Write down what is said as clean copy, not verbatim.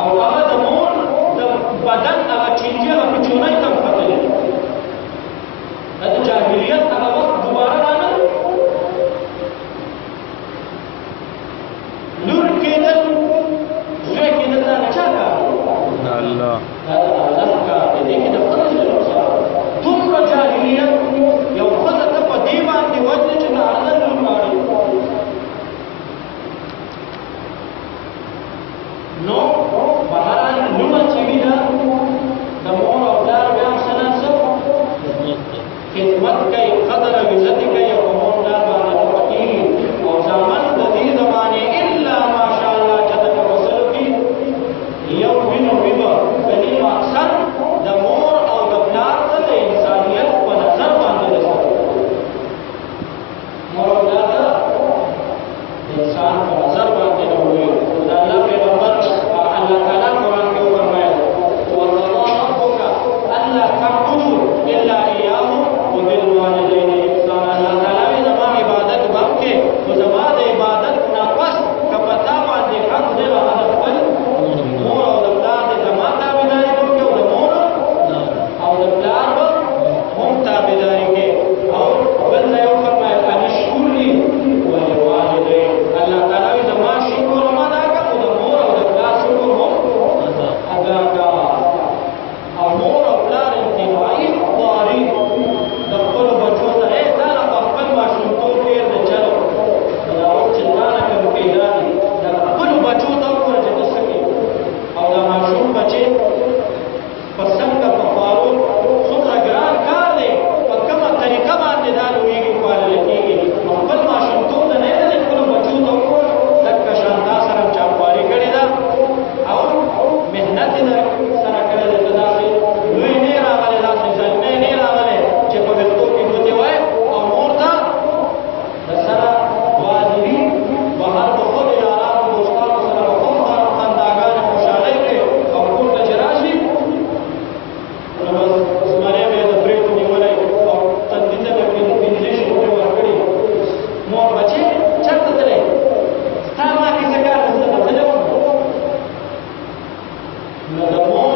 او هغه د مور د بدن هغه چینجي هغه پچونی ته ختلې دا د جاهلیت هغه وخت دوباره رانه لور کېدل زوی کېدل دا نه چا کار الله دا د الله کار دی دې کې د خدای جل سره دومره جاهلیت یو ښځه ته په دې باندې وجنې چې د الله لور غواړي نو بهرحال نومه چې وي دا د مور او پلار بیا هم څه نه څه خدمت کوي قدر او عزت کوي او په مور پلار باندې پټېږي او زامن د دې زمانې الا ماشاء الله چې د وصل کې یو وینو وینو د دې مقصد د مور او د پلار ته د انسانیت په نظر باندې رسول مور او پلار ته د انسان په نظر باندې وایي دا الله پیغمبر الله تعالی قرآن کې فرمایي وَقَضَىٰ رَبُّكَ أَلَّا تَعْبُدُوا إِلَّا إِيَّاهُ وَبِالْوَالِدَيْنِ إِحْسَانًا الله تعالی زما عبادت وکړي او زما د عبادت نه پس که په تا باندې حق دی هغه خپل مور او د پلار د زما تابعداري وکړي او د مور او د پلار به هم تابعداري کوي او بل ځای یې وفرمایل أن اشکر لي ولوالدیک الله تعالی زما شکر هم ادا کړه او د مور او د پلار شکر هم ادا کړه او مور او پلار انتهایي خواري د خپلو بچو سره دا په خپل ماشومتوب کې د چلو دا اوس چې تا نه کوم پیدا دي د خپلو بچو ته وګوره چې ته څه کوې او د ماشوم بچې په څنګه په خوارو څومره ګران کار دی په کومه طریقه باندې دا لویږي پالل کېږي خپل ماشومتوب ته نه د خپلو بچو ته وګوره لکه شانتا سره چاپواري کړې ده او محنت یې سره کړې ده ته داسې لوی نه راغلی داسې زلمی نه راغلی چې په ویښتو کې ګوتې وای او مور ته د سره واجبي بهر د خپلو یارانو دوستانو سره به خوب خنداګانې خوشحالۍ کړې او کور ته چې راشي نو بس زمری به یې د برېتو نیولی او تندي ته به پنځه شپې ورکړي مور بچې چېرته تللی ستا ما کې څه کار دی زه به تللی وم نو د مور